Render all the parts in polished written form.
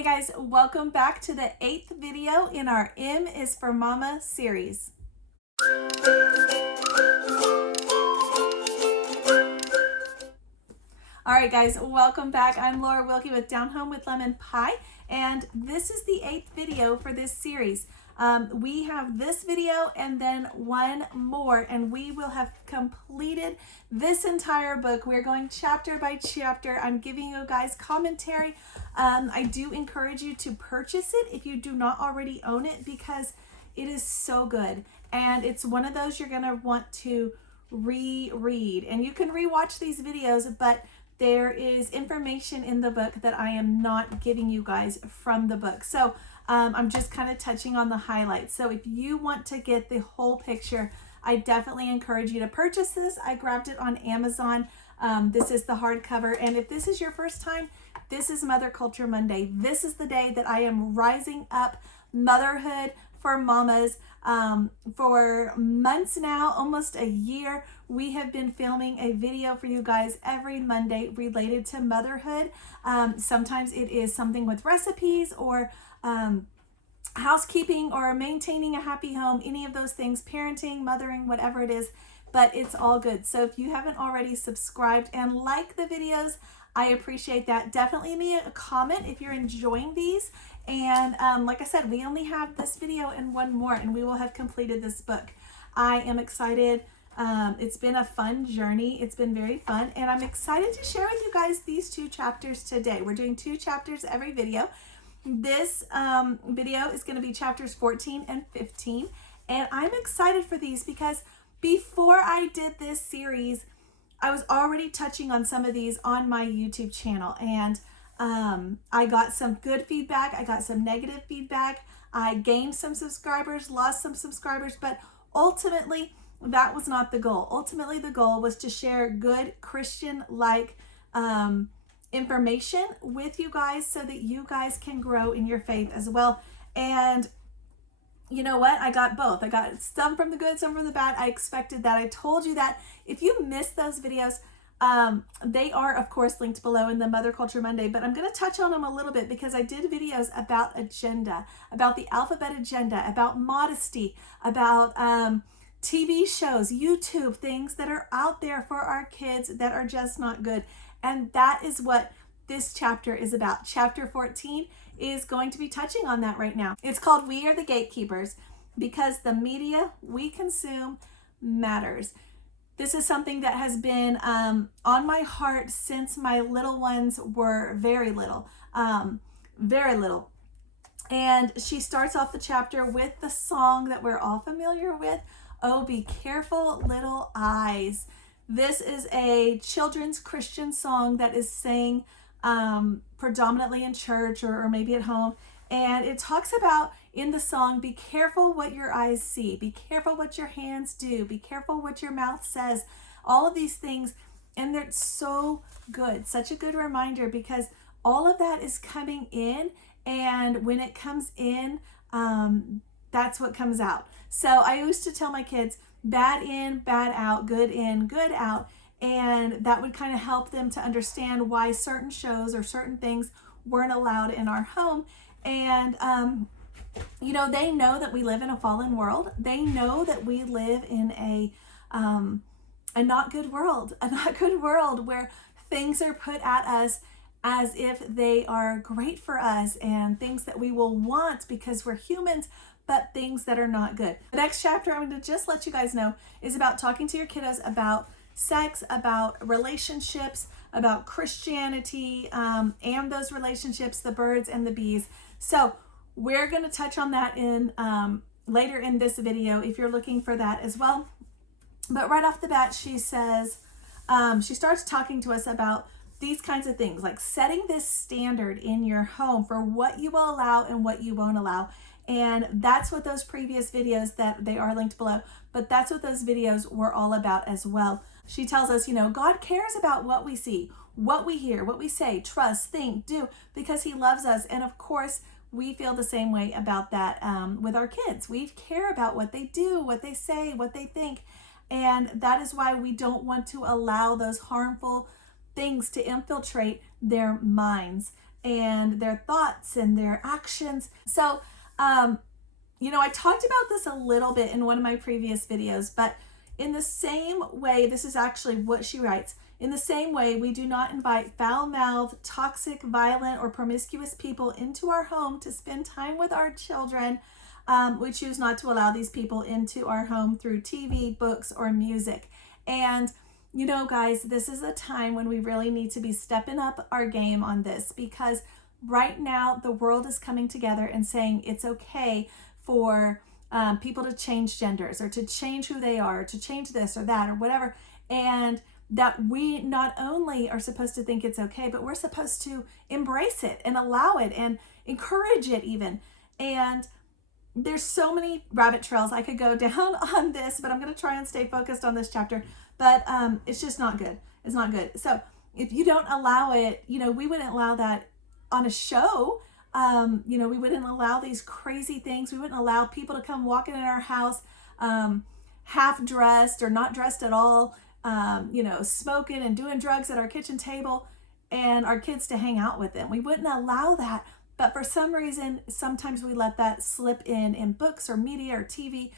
Hey guys, welcome back to the 8th video in our M is for Mama series. All right guys, welcome back. I'm Laura Wilkie with Down Home with Lemon Pie, and this is the 8th video for this series. We have this video and then one more, and we will have completed this entire book. We're going chapter by chapter. I'm giving you guys commentary. I do encourage you to purchase it if you do not already own it, because it is so good. And it's one of those you're going to want to reread. And you can rewatch these videos, but there is information in the book that I am not giving you guys from the book. So I'm just kind of touching on the highlights. So if you want to get the whole picture, I definitely encourage you to purchase this. I grabbed it on Amazon. This is the hardcover. And if this is your first time, this is Mother Culture Monday. This is the day that I am rising up motherhood for mamas. For months now, almost a year, we have been filming a video for you guys every Monday related to motherhood. Sometimes it is something with recipes or housekeeping or maintaining a happy home, any of those things, parenting, mothering, whatever it is, but it's all good. So if you haven't already subscribed and liked the videos, I appreciate that. Definitely leave me a comment if you're enjoying these. And like I said, we only have this video and one more, and we will have completed this book. I am excited. It's been a fun journey. It's been very fun, and I'm excited to share with you guys these 2 chapters today. We're doing 2 chapters every video. This video is going to be chapters 14 and 15, and I'm excited for these because before I did this series, I was already touching on some of these on my YouTube channel, and I got some good feedback. I got some negative feedback. I gained some subscribers, lost some subscribers, but ultimately that was not the goal. Ultimately, the goal was to share good Christian-like information with you guys so that you guys can grow in your faith as well. And you know what? I got both. I got some from the good, some from the bad. I expected that. I told you that. If you missed those videos, they are, of course, linked below in the Mother Culture Monday, but I'm going to touch on them a little bit because I did videos about agenda, about the alphabet agenda, about modesty, about TV shows, YouTube, things that are out there for our kids that are just not good. And that is what this chapter is about. Chapter 14 is going to be touching on that right now. It's called We Are the Gatekeepers, because the media we consume matters. This is something that has been on my heart since my little ones were very little, very little. And she starts off the chapter with the song that we're all familiar with, Oh, Be Careful Little Eyes. This is a children's Christian song that is sang predominantly in church or maybe at home. And it talks about in the song, be careful what your eyes see, be careful what your hands do, be careful what your mouth says, all of these things. And they're so good, such a good reminder, because all of that is coming in, and when it comes in, that's what comes out. So I used to tell my kids, bad in, bad out, good in, good out. And that would kind of help them to understand why certain shows or certain things weren't allowed in our home. And, you know, they know that we live in a fallen world. They know that we live in a not good world, where things are put at us as if they are great for us and things that we will want because we're humans, but things that are not good. The next chapter I'm going to just let you guys know is about talking to your kiddos about sex, about relationships, about Christianity, and those relationships, the birds and the bees. So we're going to touch on that in later in this video if you're looking for that as well. But right off the bat, she says, she starts talking to us about these kinds of things, like setting this standard in your home for what you will allow and what you won't allow. And that's what those previous videos, that they are linked below, but that's what those videos were all about as well. She tells us, you know, God cares about what we see, what we hear, what we say, trust, think, do, because he loves us. And of course, we feel the same way about that with our kids. We care about what they do, what they say, what they think. And that is why we don't want to allow those harmful things to infiltrate their minds. and their thoughts and their actions. So, I talked about this a little bit in one of my previous videos, but in the same way, this is actually what she writes. In the same way, we do not invite foul-mouthed, toxic, violent, or promiscuous people into our home to spend time with our children. We choose not to allow these people into our home through TV, books, or music. And guys, this is a time when we really need to be stepping up our game on this, because right now the world is coming together and saying it's okay for people to change genders, or to change who they are, or to change this or that or whatever. And that we not only are supposed to think it's okay, but we're supposed to embrace it and allow it and encourage it even. And there's so many rabbit trails I could go down on this, but I'm going to try and stay focused on this chapter. But it's just not good. It's not good. So if you don't allow it, we wouldn't allow that on a show. We wouldn't allow these crazy things. We wouldn't allow people to come walking in our house half dressed or not dressed at all, smoking and doing drugs at our kitchen table, and our kids to hang out with them. We wouldn't allow that. But for some reason, sometimes we let that slip in books or media or TV.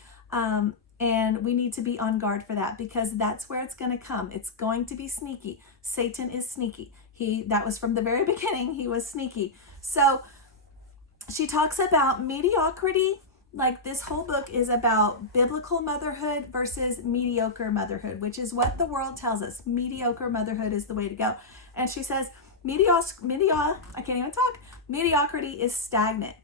And we need to be on guard for that, because that's where it's going to come. It's going to be sneaky. Satan is sneaky. That was from the very beginning. He was sneaky. So she talks about mediocrity. Like, this whole book is about biblical motherhood versus mediocre motherhood, which is what the world tells us. Mediocre motherhood is the way to go. And she says, mediocrity is stagnant.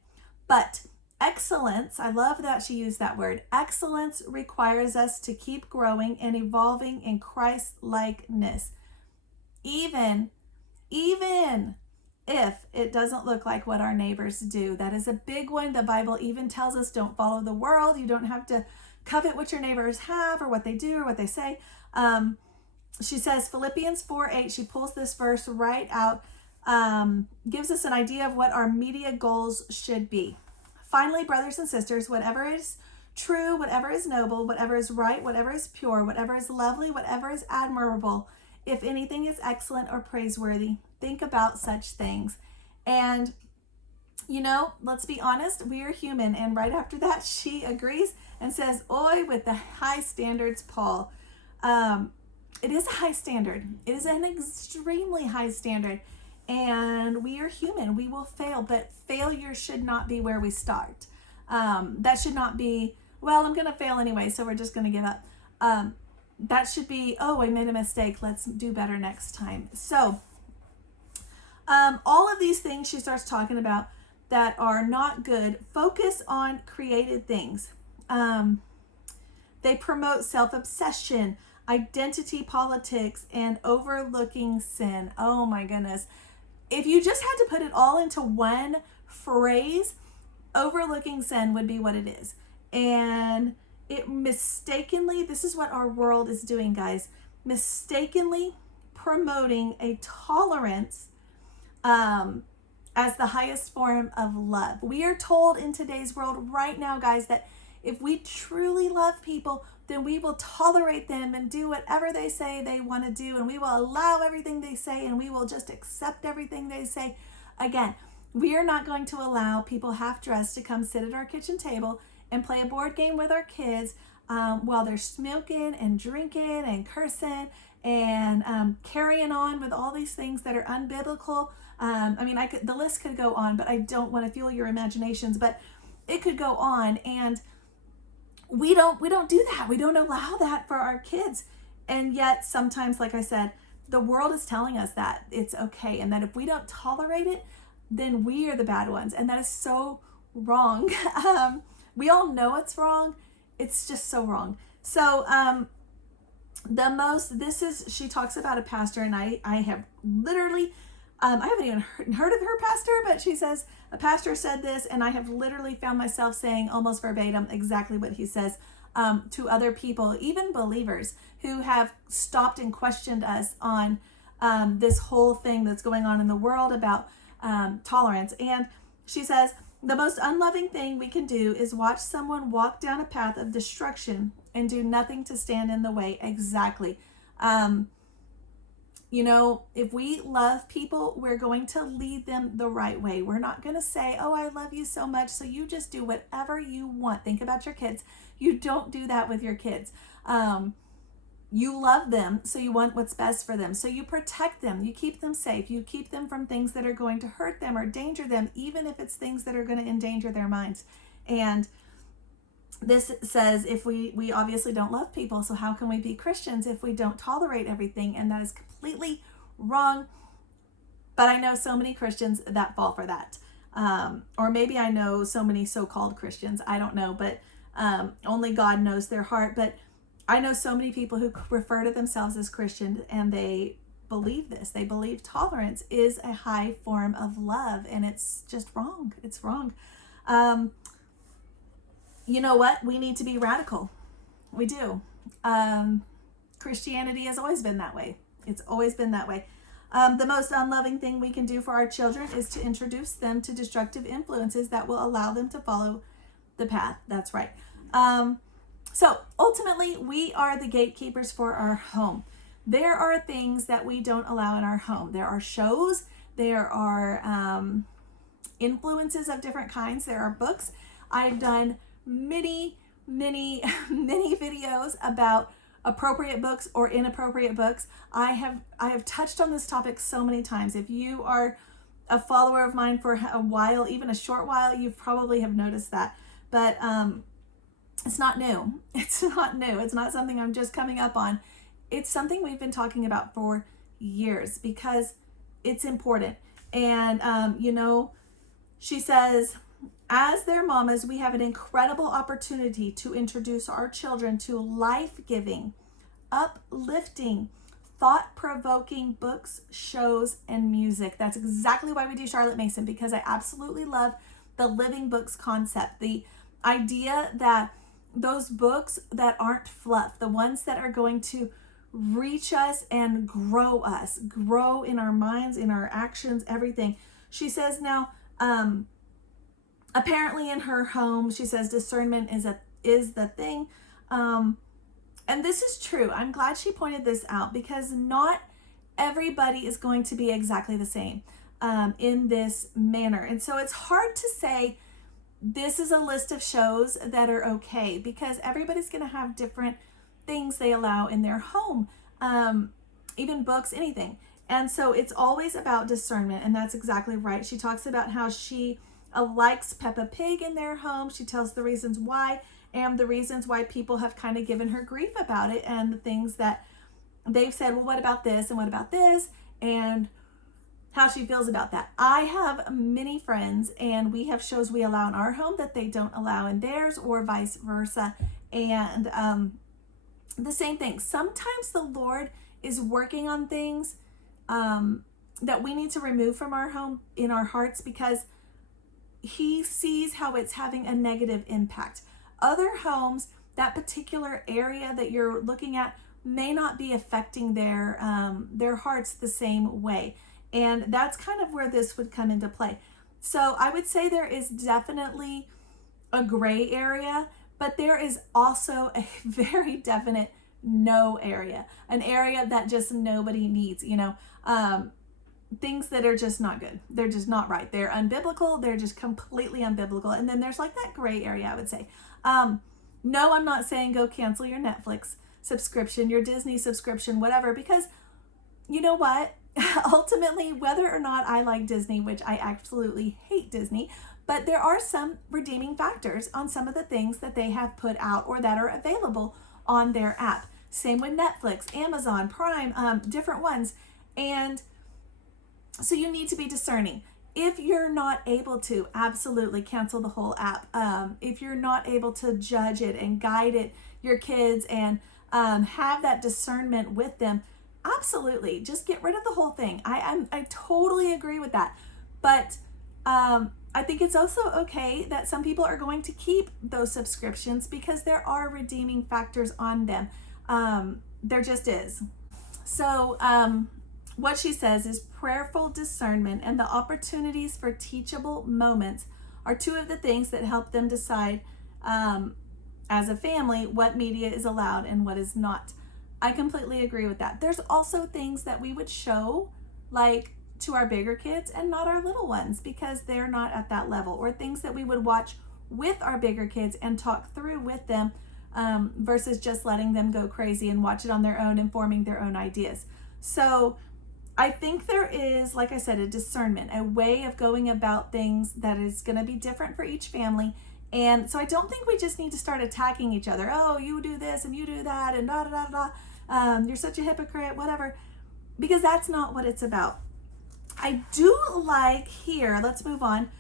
But excellence, I love that she used that word. Excellence requires us to keep growing and evolving in Christ-likeness, even if it doesn't look like what our neighbors do. That is a big one. The Bible even tells us, don't follow the world. You don't have to covet what your neighbors have or what they do or what they say. She says, Philippians 4:8, she pulls this verse right out, gives us an idea of what our media goals should be. Finally, brothers and sisters, whatever is true, whatever is noble, whatever is right, whatever is pure, whatever is lovely, whatever is admirable, if anything is excellent or praiseworthy, think about such things. And, let's be honest, we are human. And right after that, she agrees and says, oi, with the high standards, Paul. It is a high standard. It is an extremely high standard. And we are human. We will fail, but failure should not be where we start. That should not be, well, I'm going to fail anyway, so we're just going to give up. That should be, oh, I made a mistake. Let's do better next time. So all of these things she starts talking about that are not good, focus on created things. They promote self-obsession, identity politics, and overlooking sin. Oh my goodness. If you just had to put it all into one phrase, overlooking sin would be what it is. And it mistakenly, this is what our world is doing, guys, mistakenly promoting a tolerance as the highest form of love. We are told in today's world right now, guys, that if we truly love people, then we will tolerate them and do whatever they say they want to do, and we will allow everything they say, and we will just accept everything they say. Again, we are not going to allow people half-dressed to come sit at our kitchen table and play a board game with our kids while they're smoking and drinking and cursing and carrying on with all these things that are unbiblical. The list could go on, but I don't want to fuel your imaginations, but it could go on. And we don't do that. We don't allow that for our kids. And yet sometimes, like I said, the world is telling us that it's okay, and that if we don't tolerate it, then we are the bad ones. And that is so wrong. We all know it's wrong. It's just so wrong. So she talks about a pastor, and I have literally, I haven't even heard of her pastor, but she says, a pastor said this, and I have literally found myself saying almost verbatim exactly what he says to other people, even believers who have stopped and questioned us on this whole thing that's going on in the world about tolerance. And she says, the most unloving thing we can do is watch someone walk down a path of destruction and do nothing to stand in the way. Exactly. You know, if we love people, we're going to lead them the right way. We're not going to say, oh, I love you so much, so you just do whatever you want. Think about your kids. You don't do that with your kids. You love them, so you want what's best for them. So you protect them. You keep them safe. You keep them from things that are going to hurt them or danger them, even if it's things that are going to endanger their minds. And this says if we obviously don't love people, so how can we be Christians if we don't tolerate everything? And that is completely wrong. But I know so many Christians that fall for that. Or maybe I know so many so-called Christians. I don't know, but only God knows their heart. But I know so many people who refer to themselves as Christian, and they believe this. They believe tolerance is a high form of love, and it's just wrong. It's wrong. You know what? We need to be radical. We do. Christianity has always been that way. It's always been that way. The most unloving thing we can do for our children is to introduce them to destructive influences that will allow them to follow the path. That's right. So ultimately, we are the gatekeepers for our home. There are things that we don't allow in our home. There are shows. There are influences of different kinds. There are books. I've done many videos about appropriate books or inappropriate books. I have touched on this topic so many times. If you are a follower of mine for a while, even a short while, you probably have noticed that. But it's not new. It's not new. It's not something I'm just coming up on. It's something we've been talking about for years because it's important. And you know, she says, as their mamas, we have an incredible opportunity to introduce our children to life-giving, uplifting, thought-provoking books, shows, and music. That's exactly why we do Charlotte Mason, because I absolutely love the living books concept. The idea that those books that aren't fluff, the ones that are going to reach us, grow in our minds, in our actions, everything. She says now, apparently in her home, she says discernment is the thing. And this is true. I'm glad she pointed this out because not everybody is going to be exactly the same in this manner. And so it's hard to say this is a list of shows that are okay because everybody's going to have different things they allow in their home, even books, anything. And so it's always about discernment, and that's exactly right. She talks about how she likes Peppa Pig in their home. She tells the reasons why and the reasons why people have kind of given her grief about it and the things that they've said, well, what about this and what about this, and how she feels about that. I have many friends, and we have shows we allow in our home that they don't allow in theirs, or vice versa. And the same thing. Sometimes the Lord is working on things that we need to remove from our home, in our hearts, because he sees how it's having a negative impact. Other homes, that particular area that you're looking at may not be affecting their hearts the same way. And that's kind of where this would come into play. So I would say there is definitely a gray area, but there is also a very definite no area, an area that just nobody needs, things that are just not good. They're just not right. They're unbiblical. They're just completely unbiblical. And then there's like that gray area, I would say. No, I'm not saying go cancel your Netflix subscription, your Disney subscription, whatever, because you know what? Ultimately, whether or not I like Disney, which I absolutely hate Disney, but there are some redeeming factors on some of the things that they have put out or that are available on their app. Same with Netflix, Amazon, Prime, different ones. And so you need to be discerning. If you're not able to, absolutely cancel the whole app. If you're not able to judge it and guide it, your kids, and have that discernment with them, absolutely, just get rid of the whole thing. I totally agree with that. But I think it's also okay that some people are going to keep those subscriptions because there are redeeming factors on them. There just is. So what she says is prayerful discernment and the opportunities for teachable moments are two of the things that help them decide as a family what media is allowed and what is not. I completely agree with that. There's also things that we would show like to our bigger kids and not our little ones because they're not at that level, or things that we would watch with our bigger kids and talk through with them, versus just letting them go crazy and watch it on their own and forming their own ideas. So I think there is, like I said, a discernment, a way of going about things that is going to be different for each family. And so I don't think we just need to start attacking each other. Oh, you do this and you do that and da da da da. You're such a hypocrite, whatever, because that's not what it's about. I do like here, let's move on.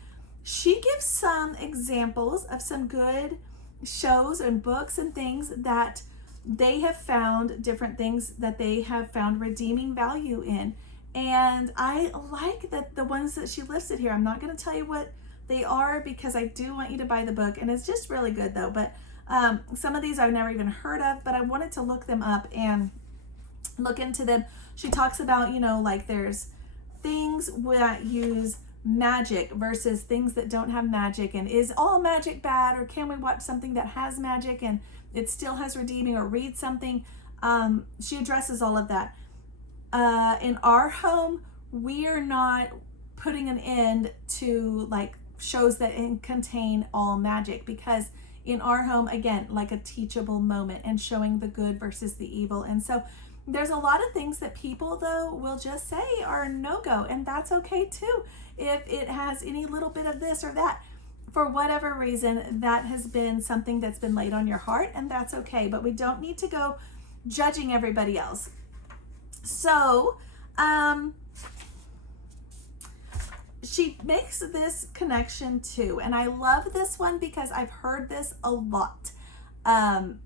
She gives some examples of some good shows and books and things that they have found, different things that they have found redeeming value in. And I like that the ones that she listed here. I'm not going to tell you what they are because I do want you to buy the book, and it's just really good though. But some of these I've never even heard of, but I wanted to look them up and look into them. She talks about, like there's things that use magic versus things that don't have magic, and is all magic bad, or can we watch something that has magic and it still has redeeming, or read something. She addresses all of that. In our home, we are not putting an end to like shows that contain all magic, because in our home, again, like a teachable moment and showing the good versus the evil. And so there's a lot of things that people though will just say are no-go, and that's okay too. If it has any little bit of this or that, for whatever reason, that has been something that's been laid on your heart, and that's okay. But we don't need to go judging everybody else. So, she makes this connection too, and I love this one because I've heard this a lot. I've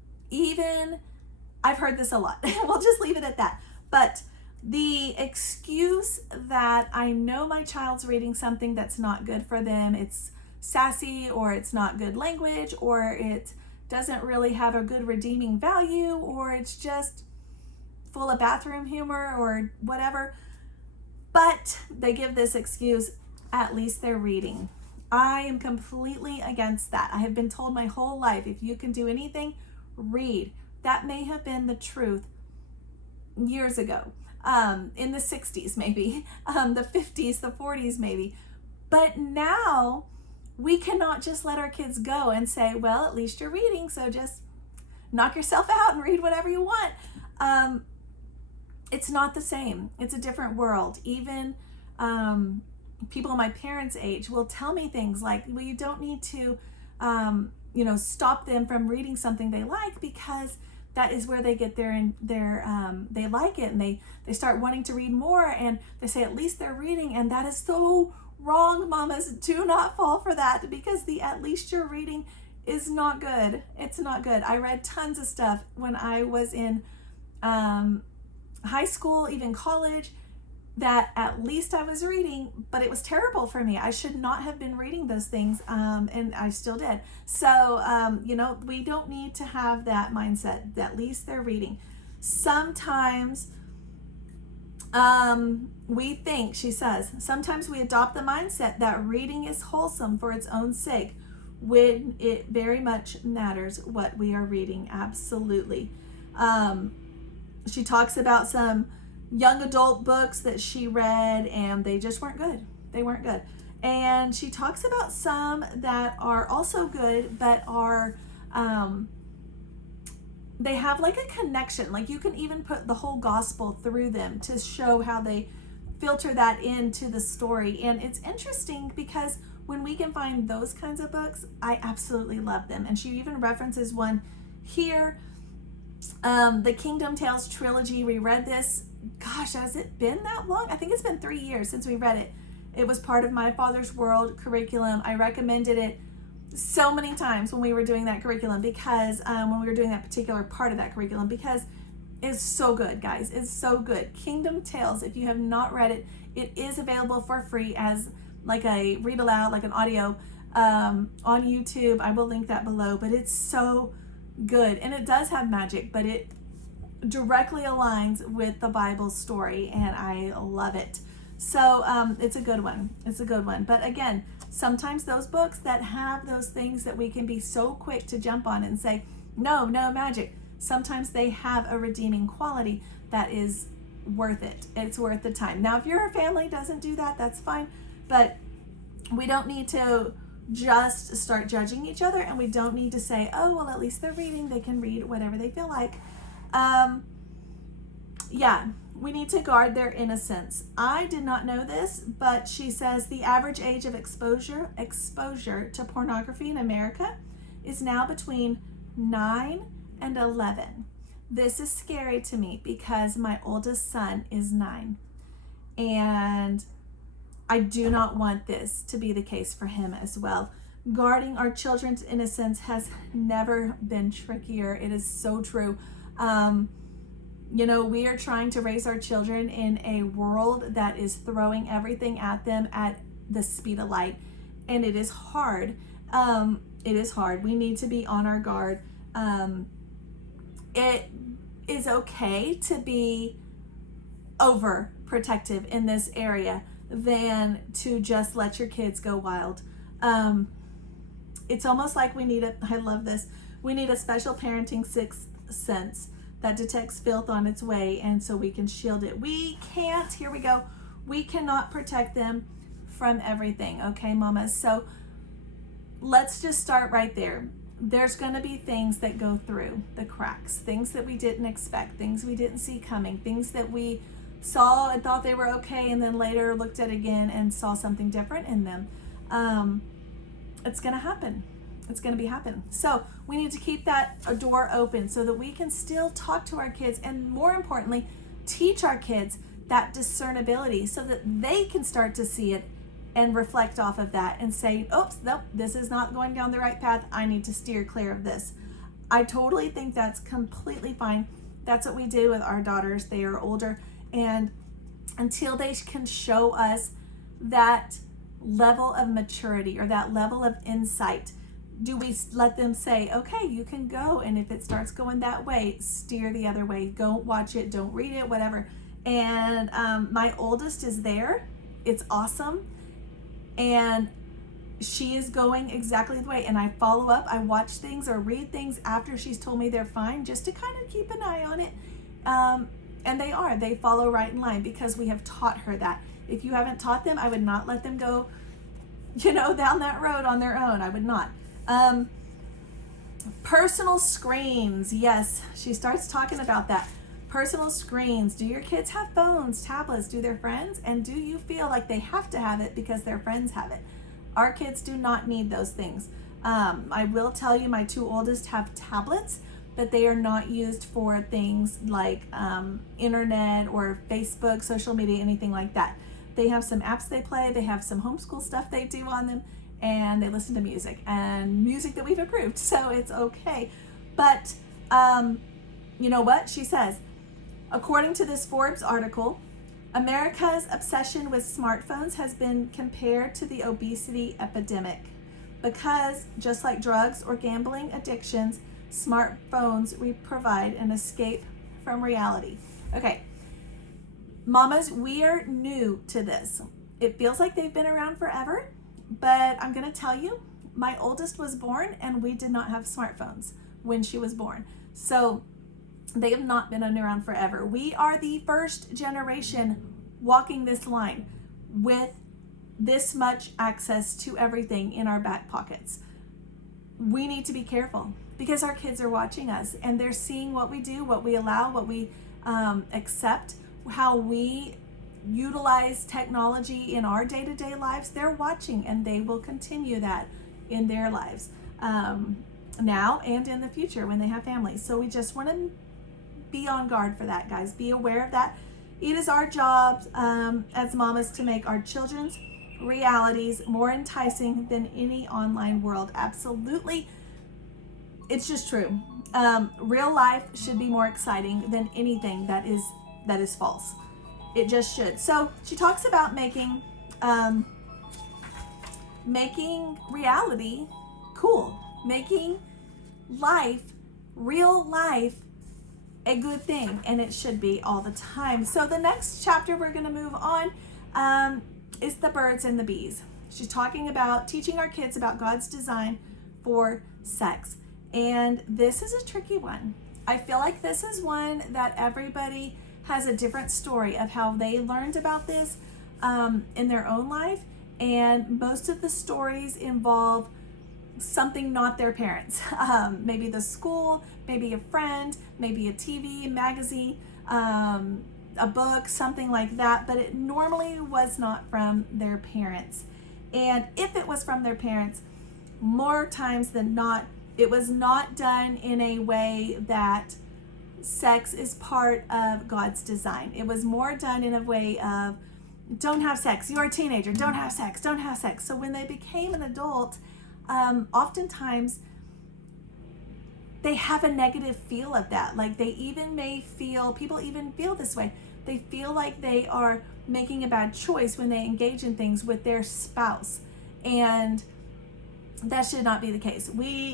heard this a lot. We'll just leave it at that. But the excuse that I know my child's reading something that's not good for them, it's sassy, or it's not good language, or it doesn't really have a good redeeming value, or it's just full of bathroom humor or whatever. But they give this excuse, at least they're reading. I am completely against that. I have been told my whole life, if you can do anything, read. That may have been the truth years ago, in the 60s maybe, the 50s, the 40s maybe. But now we cannot just let our kids go and say, well, at least you're reading, so just knock yourself out and read whatever you want. It's not the same. It's a different world. Even people my parents' age will tell me things like, well, you don't need to stop them from reading something they like, because that is where they get they like it, and they start wanting to read more, and they say at least they're reading. And that is so wrong, mamas. Do not fall for that, because the at least you're reading is not good. It's not good. I read tons of stuff when I was in high school, even college, that at least I was reading, but it was terrible for me. I should not have been reading those things, and I still did. So, we don't need to have that mindset that at least they're reading. Sometimes we think, she says, sometimes we adopt the mindset that reading is wholesome for its own sake, when it very much matters what we are reading. Absolutely. She talks about some young adult books that she read, and they just weren't good. They weren't good. And she talks about some that are also good, but are, they have like a connection. Like you can even put the whole gospel through them to show how they filter that into the story. And it's interesting because when we can find those kinds of books, I absolutely love them. And she even references one here, the Kingdom Tales trilogy. We read this, gosh, has it been that long? I think it's been 3 years since we read it. It was part of my Father's World curriculum. I recommended it so many times when we were doing that curriculum, because when we were doing that particular part of that curriculum, because it's so good, guys. It's so good. Kingdom Tales, if you have not read it, it is available for free as like a read aloud, like an audio on YouTube. I will link that below, but it's so good. And it does have magic, but it directly aligns with the Bible story, and I love it. So it's a good one. It's a good one. But again, sometimes those books that have those things that we can be so quick to jump on and say, no magic. sometimes they have a redeeming quality that is worth it. It's worth the time. Now, if your family doesn't do that, that's fine, but we don't need to just start judging each other, and we don't need to say, oh, well, at least they're reading, they can read whatever they feel like. Yeah, we need to guard their innocence. I did not know this, but she says the average age of exposure to pornography in America is now between 9 and 11. This is scary to me because my oldest son is 9, and I do not want this to be the case for him as well. Guarding our children's innocence has never been trickier. It is so true. You know, we are trying to raise our children in a world that is throwing everything at them at the speed of light, and it is hard. It is hard. We need to be on our guard. It is okay to be overprotective in this area than to just let your kids go wild. It's almost like I love this, we need a special parenting sixth sense that detects filth on its way, and so we can shield it. We can't, here we go, we cannot protect them from everything, okay, mamas? So let's just start right there. There's going to be things that go through the cracks, things that we didn't expect, things we didn't see coming, things that we saw and thought they were okay, and then later looked at it again and saw something different in them. It's going to happen. It's going to be happen. So we need to keep that door open so that we can still talk to our kids, and more importantly, teach our kids that discernibility so that they can start to see it and reflect off of that and say, oops, nope, this is not going down the right path. I need to steer clear of this. I totally think that's completely fine. That's what we do with our daughters. They are older, and until they can show us that level of maturity or that level of insight, do we let them say, okay, you can go, and if it starts going that way, steer the other way. Don't watch it, don't read it, whatever. And my oldest is there. It's awesome. And she is going exactly the way, and I follow up. I watch things or read things after she's told me they're fine, just to kind of keep an eye on it. And they follow right in line because we have taught her that. If you haven't taught them, I would not let them go, down that road on their own. I would not. Personal screens. Yes, she starts talking about that. Personal screens. Do your kids have phones, tablets? Do their friends? And do you feel like they have to have it because their friends have it? Our kids do not need those things. I will tell you, my two oldest have tablets, but they are not used for things like internet or Facebook, social media, anything like that. They have some apps they play. They have some homeschool stuff they do on them, and they listen to music that we've approved. So it's okay. But you know what? She says, according to this Forbes article, America's obsession with smartphones has been compared to the obesity epidemic because, just like drugs or gambling addictions, smartphones provide an escape from reality. Okay, mamas, we are new to this. It feels like they've been around forever, but I'm going to tell you, my oldest was born and we did not have smartphones when she was born. So they have not been around forever. We are the first generation walking this line with this much access to everything in our back pockets. We need to be careful because our kids are watching us and they're seeing what we do, what we allow, what we accept, how we utilize technology in our day-to-day lives. They're watching, and they will continue that in their lives now and in the future when they have families. So we just want to be on guard for that, guys. Be aware of that. It is our job as mamas to make our children's realities more enticing than any online world. Absolutely. It's just true. Real life should be more exciting than anything that is false. It just should. So she talks about making reality cool, making real life a good thing, and it should be all the time. So the next chapter we're going to move on is the birds and the bees. She's talking about teaching our kids about God's design for sex. And this is a tricky one. I feel like this is one that everybody has a different story of how they learned about this in their own life. And most of the stories involve something not their parents. Maybe the school, maybe a friend, maybe a TV, magazine, a book, something like that. But it normally was not from their parents. And if it was from their parents, more times than not, it was not done in a way that sex is part of God's design. It was more done in a way of, don't have sex, you're a teenager, don't have sex, don't have sex. So when they became an adult, oftentimes they have a negative feel of that. Like they even may feel, people even feel this way. They feel like they are making a bad choice when they engage in things with their spouse. And that should not be the case.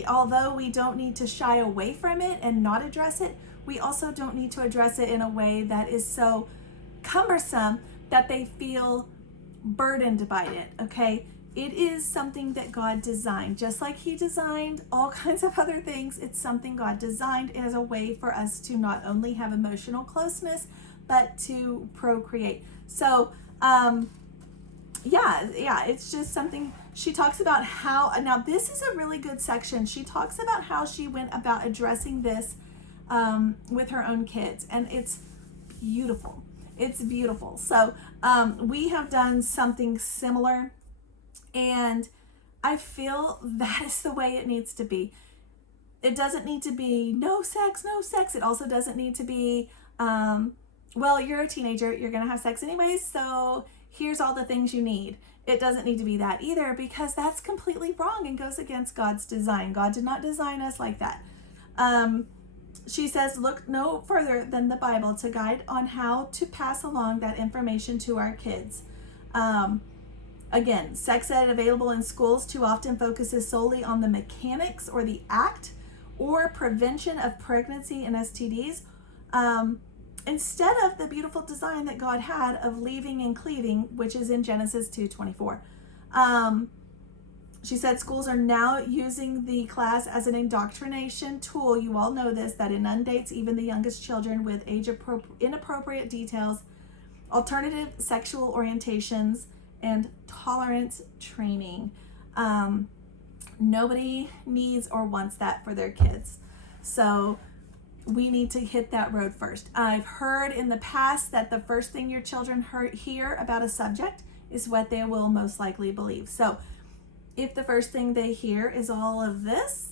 Although we don't need to shy away from it and not address it, we also don't need to address it in a way that is so cumbersome that they feel burdened by it, okay? It is something that God designed. Just like he designed all kinds of other things, it's something God designed as a way for us to not only have emotional closeness, but to procreate. So, yeah, it's just something. She talks about how, now this is a really good section. She talks about how she went about addressing this with her own kids, and it's beautiful. It's beautiful. So we have done something similar, and I feel that is the way it needs to be. It doesn't need to be no sex, no sex. It also doesn't need to be, well, you're a teenager, you're going to have sex anyways, so here's all the things you need. It doesn't need to be that either, because that's completely wrong and goes against God's design. God did not design us like that. She says, look no further than the Bible to guide on how to pass along that information to our kids. Again, sex ed available in schools too often focuses solely on the mechanics or the act or prevention of pregnancy and STDs, instead of the beautiful design that God had of leaving and cleaving, which is in Genesis 2:24. She said schools are now using the class as an indoctrination tool. You all know this, that inundates even the youngest children with inappropriate details, alternative sexual orientations, and tolerance training. Nobody needs or wants that for their kids. So we need to hit that road first. I've heard in the past that the first thing your children hear about a subject is what they will most likely believe. So if the first thing they hear is all of this,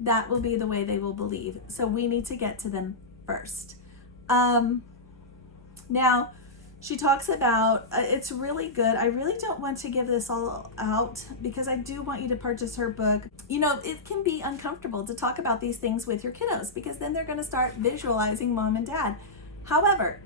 that will be the way they will believe. So we need to get to them first. Now, she talks about, it's really good. I really don't want to give this all out because I do want you to purchase her book. You know, it can be uncomfortable to talk about these things with your kiddos because then they're going to start visualizing mom and dad. However,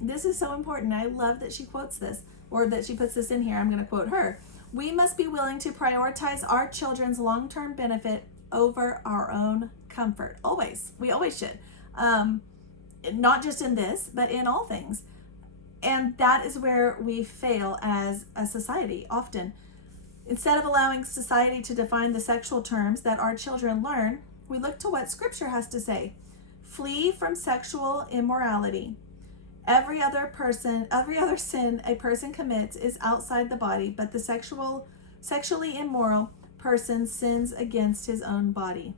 this is so important. I love that she quotes this, or that she puts this in here. I'm going to quote her. We must be willing to prioritize our children's long-term benefit over our own comfort. Always. We always should. Not just in this, but in all things. And that is where we fail as a society often. Instead of allowing society to define the sexual terms that our children learn, we look to what Scripture has to say. Flee from sexual immorality. Every other sin a person commits is outside the body, but the sexually immoral person sins against his own body.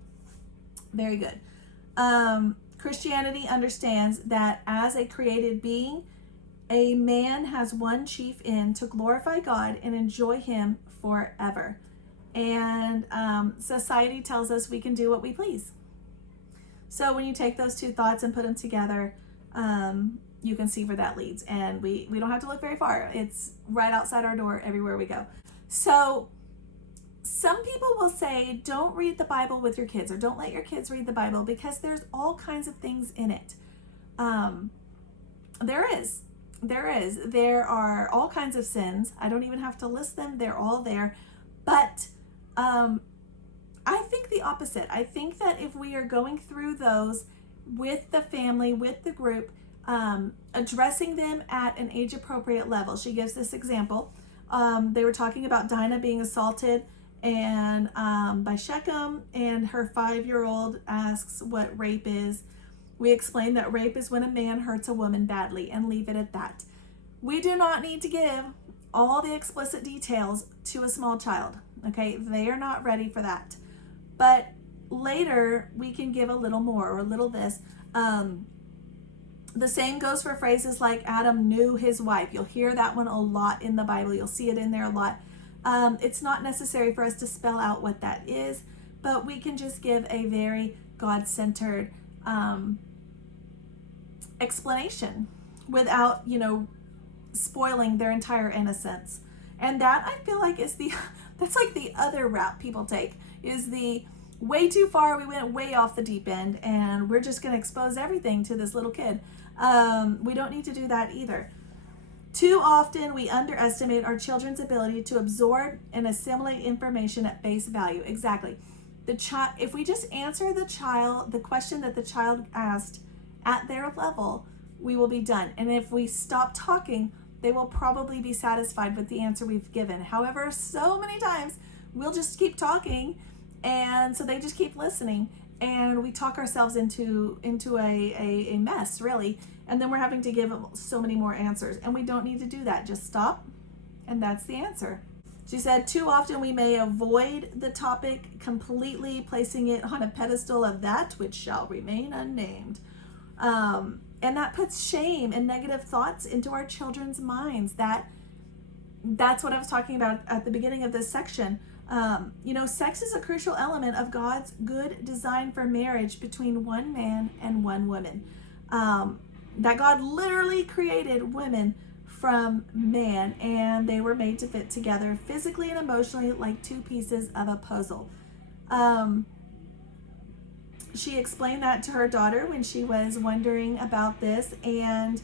Very good. Christianity understands that as a created being, a man has one chief end to glorify God and enjoy him forever. And society tells us we can do what we please. So when you take those two thoughts and put them together, you can see where that leads. And we don't have to look very far. It's right outside our door everywhere we go. So some people will say, don't read the Bible with your kids, or don't let your kids read the Bible because there's all kinds of things in it. There are all kinds of sins. I don't even have to list them. They're all there. But I think the opposite. I think that if we are going through those with the family, with the group, addressing them at an age-appropriate level. She gives this example. They were talking about Dinah being assaulted by Shechem, and her 5-year-old asks what rape is. We explain that rape is when a man hurts a woman badly and leave it at that. We do not need to give all the explicit details to a small child, okay? They are not ready for that. But later, we can give a little more or a little this. The same goes for phrases like Adam knew his wife. You'll hear that one a lot in the Bible. You'll see it in there a lot. It's not necessary for us to spell out what that is, but we can just give a very God-centered explanation without, spoiling their entire innocence. And that, I feel like, is that's like the other route people take, is the way too far, we went way off the deep end and we're just going to expose everything to this little kid. We don't need to do that either. Too often we underestimate our children's ability to absorb and assimilate information at face value. Exactly. If we just answer the question that the child asked at their level, we will be done. And if we stop talking, they will probably be satisfied with the answer we've given. However, so many times we'll just keep talking, and so they just keep listening, and we talk ourselves into a mess, really, and then we're having to give so many more answers, and we don't need to do that. Just stop, and that's the answer. She said, too often we may avoid the topic completely, placing it on a pedestal of that which shall remain unnamed. And that puts shame and negative thoughts into our children's minds. That's what I was talking about at the beginning of this section. Sex is a crucial element of God's good design for marriage between one man and one woman. That God literally created women from man, and they were made to fit together physically and emotionally like two pieces of a puzzle. She explained that to her daughter when she was wondering about this and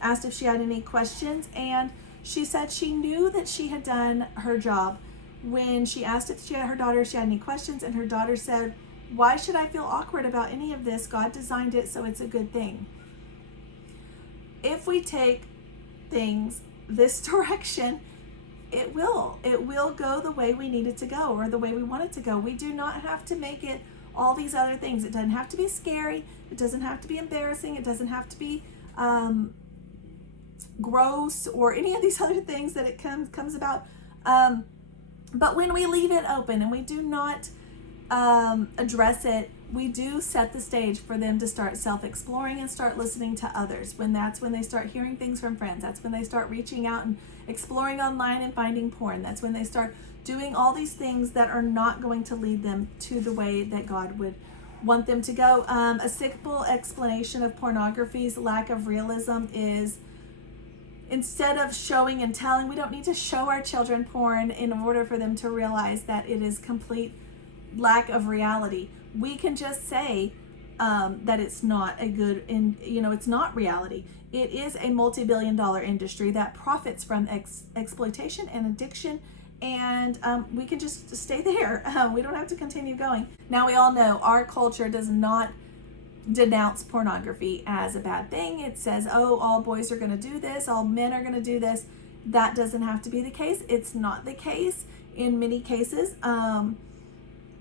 asked if she had any questions. And she said she knew that she had done her job when she asked her daughter if she had any questions. And her daughter said, "Why should I feel awkward about any of this? God designed it, so it's a good thing." If we take things this direction, it will go the way we need it to go, or the way we want it to go. We do not have to make it all these other things. It doesn't have to be scary. It doesn't have to be embarrassing. It doesn't have to be gross or any of these other things that it comes about. But when we leave it open and we do not address it, we do set the stage for them to start self-exploring and start listening to others. That's when they start hearing things from friends. That's when they start reaching out and exploring online and finding porn. That's when they start doing all these things that are not going to lead them to the way that God would want them to go. A simple explanation of pornography's lack of realism is, instead of showing and telling, we don't need to show our children porn in order for them to realize that it is complete lack of reality. We can just say that it's not it's not reality. It is a multi-billion-dollar industry that profits from exploitation and addiction, and we can just stay there. We don't have to continue going. Now, we all know our culture does not denounce pornography as a bad thing. It says, oh, all boys are going to do this, all men are going to do this. That doesn't have to be the case. It's not the case in many cases.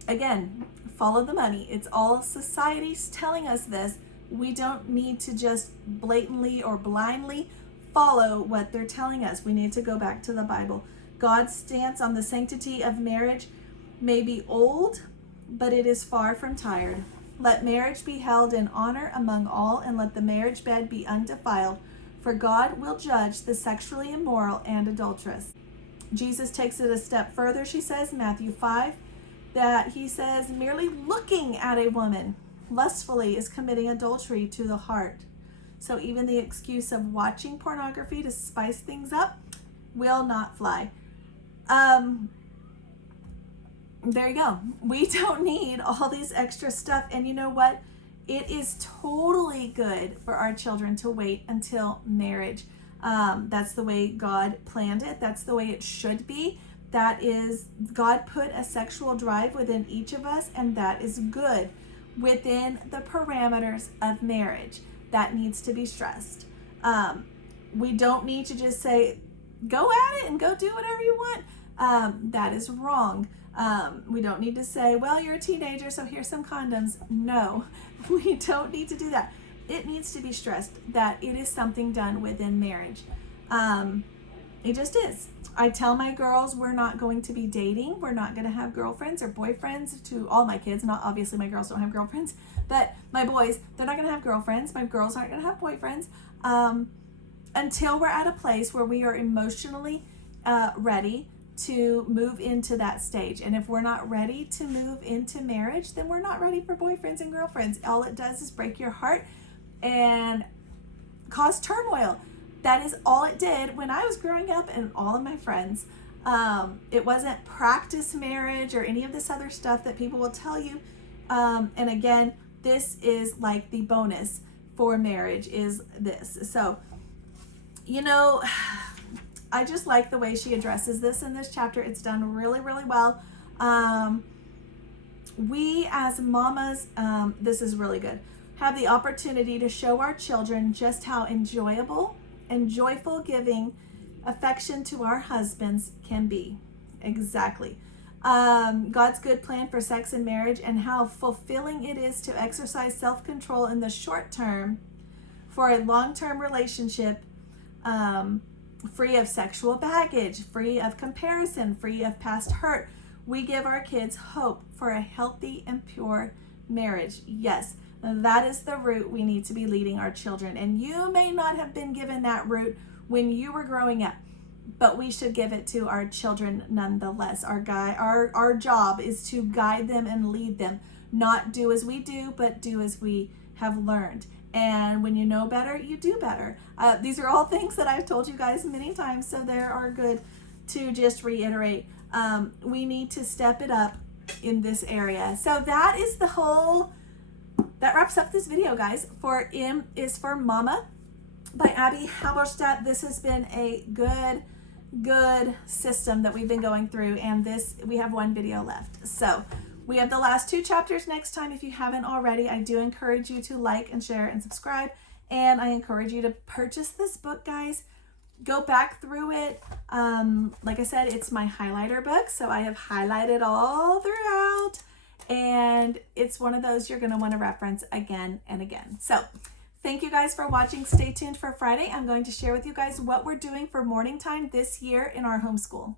Again, follow the money. It's all society's telling us this. We don't need to just blatantly or blindly follow what they're telling us. We need to go back to the Bible. God's stance on the sanctity of marriage may be old, but it is far from tired. Let marriage be held in honor among all, and let the marriage bed be undefiled, for God will judge the sexually immoral and adulterous. Jesus takes it a step further, she says, Matthew 5, that he says, merely looking at a woman lustfully is committing adultery to the heart. So even the excuse of watching pornography to spice things up will not fly. There you go. We don't need all these extra stuff. And you know what? It is totally good for our children to wait until marriage. That's the way God planned it. That's the way it should be. That is, God put a sexual drive within each of us, and that is good within the parameters of marriage. That needs to be stressed. We don't need to just say, go at it and go do whatever you want. That is wrong. We don't need to say, well, you're a teenager, so here's some condoms. No, we don't need to do that. it needs to be stressed that it is something done within marriage. It just is. I tell my girls we're not going to be dating. We're not going to have girlfriends or boyfriends. To all my kids, not obviously my girls don't have girlfriends, but my boys, they're not going to have girlfriends. My girls aren't going to have boyfriends until we're at a place where we are emotionally ready to move into that stage. And if we're not ready to move into marriage, then we're not ready for boyfriends and girlfriends. All it does is break your heart and cause turmoil. That is all it did when I was growing up and all of my friends. It wasn't practice marriage or any of this other stuff that people will tell you. And again, this is like the bonus for marriage is this. So, you know, I just like the way she addresses this in this chapter. It's done really, really well. We as mamas, this is really good, have the opportunity to show our children just how enjoyable and joyful giving affection to our husbands can be. Exactly. God's good plan for sex and marriage, and how fulfilling it is to exercise self-control in the short term for a long-term relationship, free of sexual baggage, free of comparison, free of past hurt. We give our kids hope for a healthy and pure marriage. Yes, that is the route we need to be leading our children. And you may not have been given that route when you were growing up, but we should give it to our children nonetheless. Our job is to guide them and lead them, not do as we do, but do as we have learned. And when you know better, you do better. These are all things that I've told you guys many times, so they are good to just reiterate. We need to step it up in this area. So that is that wraps up this video, guys, for M is for Mama by Abby Halberstadt. This has been a good system that we've been going through, and we have one video left. So we have the last 2 chapters next time. If you haven't already, I do encourage you to like and share and subscribe, and I encourage you to purchase this book, guys. Go back through it. Like I said, it's my highlighter book, so I have highlighted all throughout, and it's one of those you're going to want to reference again and again. So thank you guys for watching. Stay tuned for Friday. I'm going to share with you guys what we're doing for morning time this year in our homeschool.